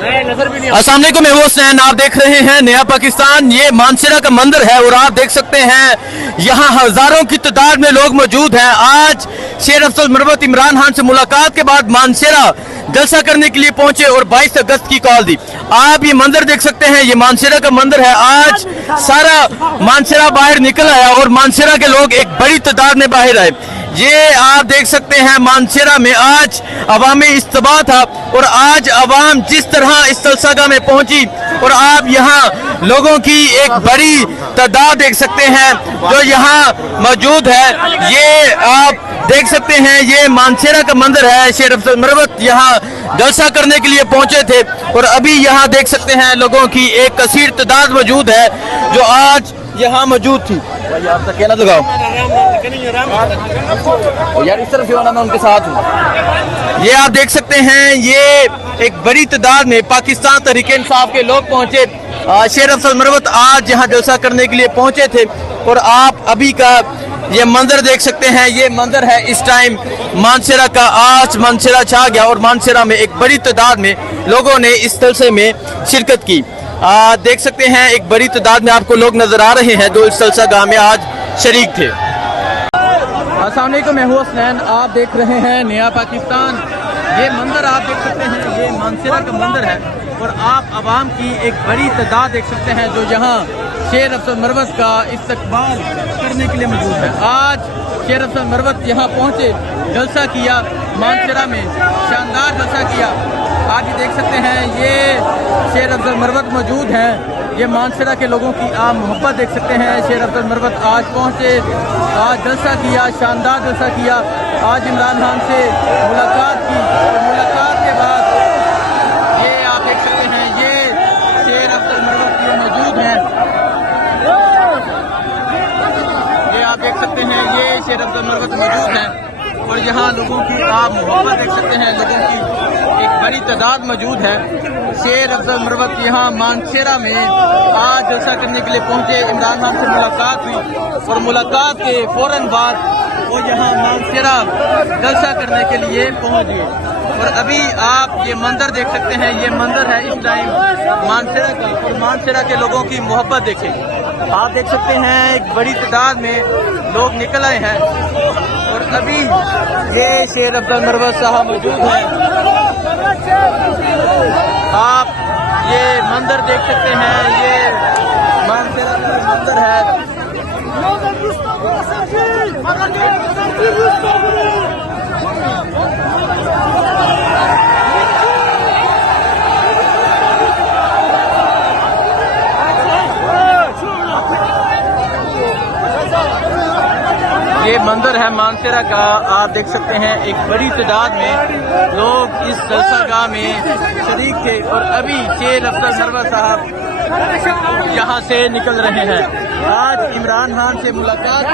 अस्सलाम वालेकुम, मैं हूं हुसैन, आप देख रहे हैं नया पाकिस्तान। ये मानसरा का मंदिर है और आप देख सकते हैं यहाँ हजारों की तादाद में लोग मौजूद हैं। आज शेर अफजल मरवत इमरान खान से मुलाकात के बाद मानसरा जलसा करने के लिए पहुंचे और 22 अगस्त की कॉल दी। आप ये मंदिर देख सकते हैं, ये मानसरा का मंदिर है। आज सारा मानसरा बाहर निकल आया और मानसरा के लोग एक बड़ी तादाद में बाहर आए। ये आप देख सकते हैं मानसरा में आज अवामी इज्तिमा था और आज अवाम जिस तरह इस जलसागाह में पहुंची और आप यहाँ लोगों की एक बड़ी तादाद देख सकते हैं जो यहाँ मौजूद है। ये आप देख सकते हैं, ये मानसरा का मंदिर है। शेर अफजल मरवत यहाँ जलसा करने के लिए पहुंचे थे और अभी यहाँ देख सकते हैं लोगों की एक कसीर तादाद मौजूद है जो आज यहाँ मौजूद थी। यार तक कहना लगाओ यार, इस तरफ से होना, मैं उनके साथ हूँ। ये आप देख सकते हैं, ये एक बड़ी तादाद में पाकिस्तान तहरीक इंसाफ के लोग पहुंचे। शेर अफजल मरवत आज यहाँ जलसा करने के लिए पहुंचे थे और आप अभी का ये मंदिर देख सकते हैं। ये मंदिर है इस टाइम मानसरा का। आज मानसरा छा गया और मानसरा में एक बड़ी तादाद में लोगों ने इस जलसे में शिरकत की। देख सकते हैं एक बड़ी तादाद में आपको लोग नजर आ रहे हैं जो इस जलसागाह में आज शरीक थे। अस्सलाम वालेकुम, मैं हूं हुसैन, आप देख रहे हैं नया पाकिस्तान। ये मंदिर आप देख सकते हैं, ये मानसरा का मंदिर है और आप आवाम की एक बड़ी तादाद देख सकते हैं जो यहाँ शेर अफजल मरवत का इस्तकबाल करने के लिए मौजूद है। आज शेर अफजल मरवत यहाँ पहुँचे, जलसा किया मानसरा में, शानदार जलसा किया। आप ये देख सकते हैं, ये शेर अफजल मरवत मौजूद हैं। ये मानसरा के लोगों की आप मोहब्बत देख सकते हैं। शेर अफजल मरवत आज पहुँचे, आज जलसा किया, शानदार जलसा किया। आज इमरान खान से मुलाकात की और मुलाकात के बाद ये आप देख सकते हैं, ये शेर अफजल मरवत ये मौजूद हैं। ये आप देख सकते हैं, ये शेर अफजल मरवत मौजूद हैं और यहाँ लोगों की आप मोहब्बत देख सकते हैं। लोगों की एक बड़ी तादाद मौजूद है। शेर अफजल मरवत यहाँ मानसरा में आज जलसा करने के लिए पहुँचे। इमरान खान से मुलाकात हुई और मुलाकात के फौरन बाद वो यहाँ मानसरा जलसा करने के लिए पहुँच गए। और अभी आप ये मंदिर देख सकते हैं, ये मंदिर है इस टाइम मानसरा का और मानसरा के लोगों की मोहब्बत देखें। आप देख सकते हैं एक बड़ी तादाद में लोग निकल आए हैं और अभी ये शेर अफजल मरवत साहब मौजूद हैं। आप ये मंदिर देख सकते हैं, ये मानसरा का मंदिर है। ये मंदिर है मानसरा का। आप देख सकते हैं एक बड़ी तादाद में लोग इस जलसागाह में शरीक थे और अभी शेर अफजल मरवत साहब यहाँ से निकल रहे हैं। आज इमरान खान से मुलाकात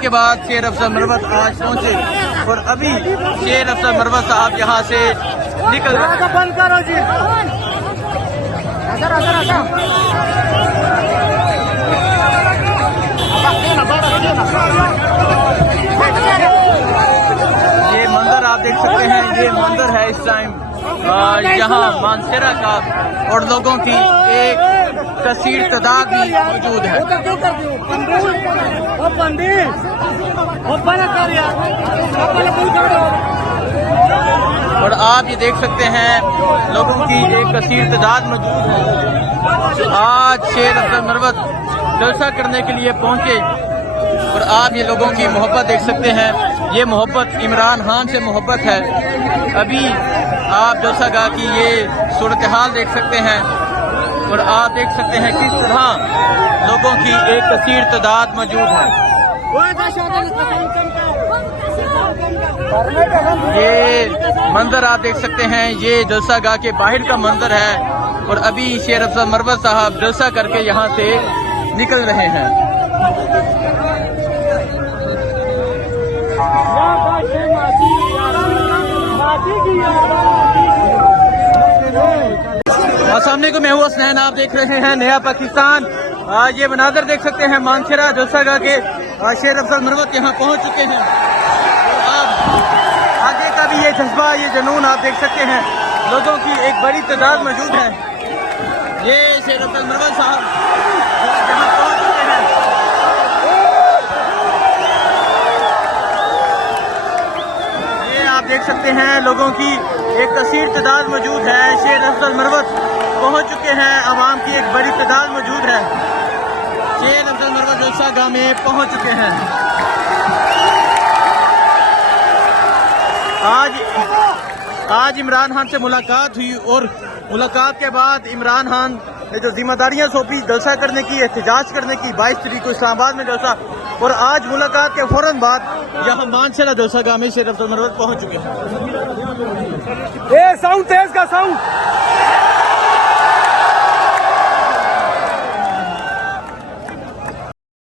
के बाद शेर अफजल मरवत आज पहुँचे और अभी शेर अफजल मरवत साहब यहाँ से निकल रहे हैं। बंद करो जी। ये मंदिर आप देख सकते हैं, ये मंदिर है इस टाइम यहाँ मानसरा का और लोगों की एक कसीर तादाद भी मौजूद है। और आप ये देख सकते हैं लोगों की एक कसीर तादाद मौजूद है। आज शेर अफजल मरवत जलसा करने के लिए पहुंचे और आप ये लोगों की मोहब्बत देख सकते हैं। ये मोहब्बत इमरान खान से मोहब्बत है। अभी आप जलसागाह की ये सूरत हाल देख सकते हैं और आप देख सकते हैं किस तरह लोगों की एक कसीर तादाद मौजूद है। ये मंदिर आप देख सकते हैं, ये जलसागाह के बाहर का मंदिर है और अभी शेर अफजल मरवत साहब जलसा करके यहाँ से निकल रहे हैं। अस्सलाम वालेकुम, मैं हूं हुसैन, आप देख रहे हैं नया पाकिस्तान। ये मनाजर देख सकते हैं मानसरा जलसागाह के शेर अफजल मरवत यहाँ पहुँच चुके हैं। अब आगे का भी ये जज्बा, ये जुनून आप देख सकते हैं, लोगों की एक बड़ी तादाद मौजूद है। ये शेर अफजल मरवत साहब यहाँ पहुँच चुके हैं। ये आप देख सकते हैं, लोगों की एक कसीर तादाद मौजूद है। शेर अफजल मरवत पहुँच चुके हैं, आवाम की एक बड़ी तादाद मौजूद है। शेर अफजल मरवत जलसा गाह में पहुँच चुके हैं। आज इमरान खान से मुलाकात हुई और मुलाकात के बाद इमरान खान ने जो जिम्मेदारियां सौंपी जलसा करने की, एहतजाज करने की, 22 तारीख को इस्लामाबाद में जलसा, और आज मुलाकात के फौरन बाद यहाँ मानसरा जलसा गाह में शेर अफजल मरवत पहुंच चुके हैं। साउंड तेज का साउंड